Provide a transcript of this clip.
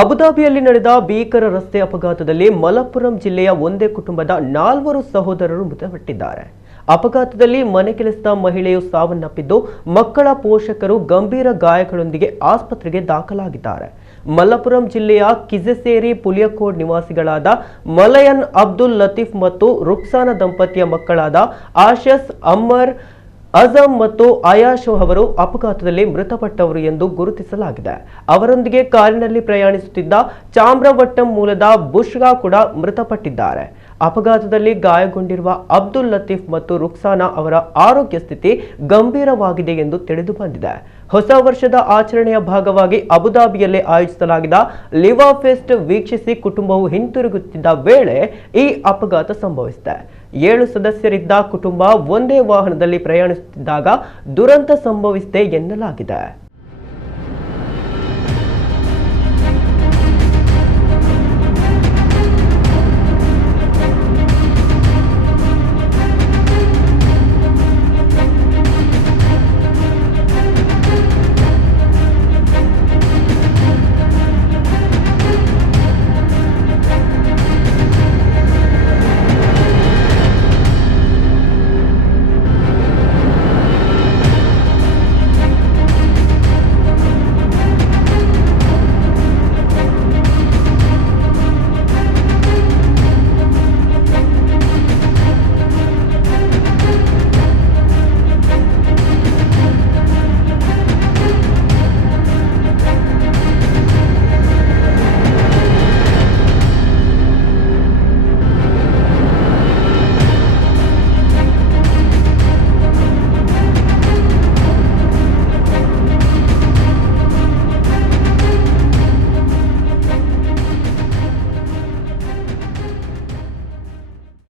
ಅಬುದಾಬಿಯಲ್ಲಿ ನಡೆದ ಭೀಕರ ರಸ್ತೆ ಅಪಘಾತದಲ್ಲಿ ಮಲಪ್ಪುರಂ ಜಿಲ್ಲೆಯ ಒಂದೇ ಕುಟುಂಬದ 4 ಸಹೋದರರು ಮೃತಪಟ್ಟಿದ್ದಾರೆ. ಅಪಘಾತದಲ್ಲಿ ಮನೆ ಕೆಲಸದ ಮಹಿಳೆಯು ಸಾವನ್ನಪ್ಪಿದ್ದು, ಮಕ್ಕಳ ಪೋಷಕರು ಗಂಭೀರ ಗಾಯಗಳೊಂದಿಗೆ ಆಸ್ಪತ್ರೆಗೆ ದಾಖಲಾಗಿದ್ದಾರೆ. ಮಲಪ್ಪುರಂ ಜಿಲ್ಲೆಯ ಕಿಜೆಸೇರಿ ಪುಲಿಯಕೋಡ್ ನಿವಾಸಿಗಳಾದ ಮಲಯನ್ ಅಬ್ದುಲ್ ಲತೀಫ್ ಮತ್ತು ರುಕ್ಸಾನ ದಂಪತಿಯ ಮಕ್ಕಳಾದ ಆಶಸ್, ಅಮ್ಮರ್, ಅಜಮ್ ಮತ್ತು ಆಯಾಶ್ ಅವರು ಅಪಘಾತದಲ್ಲಿ ಮೃತಪಟ್ಟವರು ಎಂದು ಗುರುತಿಸಲಾಗಿದೆ. ಅವರೊಂದಿಗೆ ಕಾರಿನಲ್ಲಿ ಪ್ರಯಾಣಿಸುತ್ತಿದ್ದ ಚಾಮ್ರವಟ್ಟಂ ಮೂಲದ ಬುಷ್ರಾ ಕೂಡ ಮೃತಪಟ್ಟಿದ್ದಾರೆ. ಅಪಘಾತದಲ್ಲಿ ಗಾಯಗೊಂಡಿರುವ ಅಬ್ದುಲ್ ಲತೀಫ್ ಮತ್ತು ರುಕ್ಸಾನಾ ಅವರ ಆರೋಗ್ಯ ಸ್ಥಿತಿ ಗಂಭೀರವಾಗಿದೆ ಎಂದು ತಿಳಿದು ಬಂದಿದೆ. ಹೊಸ ವರ್ಷದ ಆಚರಣೆಯ ಭಾಗವಾಗಿ ಅಬುದಾಬಿಯಲ್ಲಿ ಆಯೋಜಿಸಲಾಗಿದ್ದ ಲಿವಾ ಫೆಸ್ಟ್ ವೀಕ್ಷಿಸಿ ಕುಟುಂಬವು ಹಿಂತಿರುಗುತ್ತಿದ್ದ ವೇಳೆ ಈ ಅಪಘಾತ ಸಂಭವಿಸಿದೆ. 7 ಸದಸ್ಯರಿದ್ದ ಕುಟುಂಬ ಒಂದೇ ವಾಹನದಲ್ಲಿ ಪ್ರಯಾಣಿಸುತ್ತಿದ್ದಾಗ ದುರಂತ ಸಂಭವಿಸಿದೆ ಎನ್ನಲಾಗಿದೆ.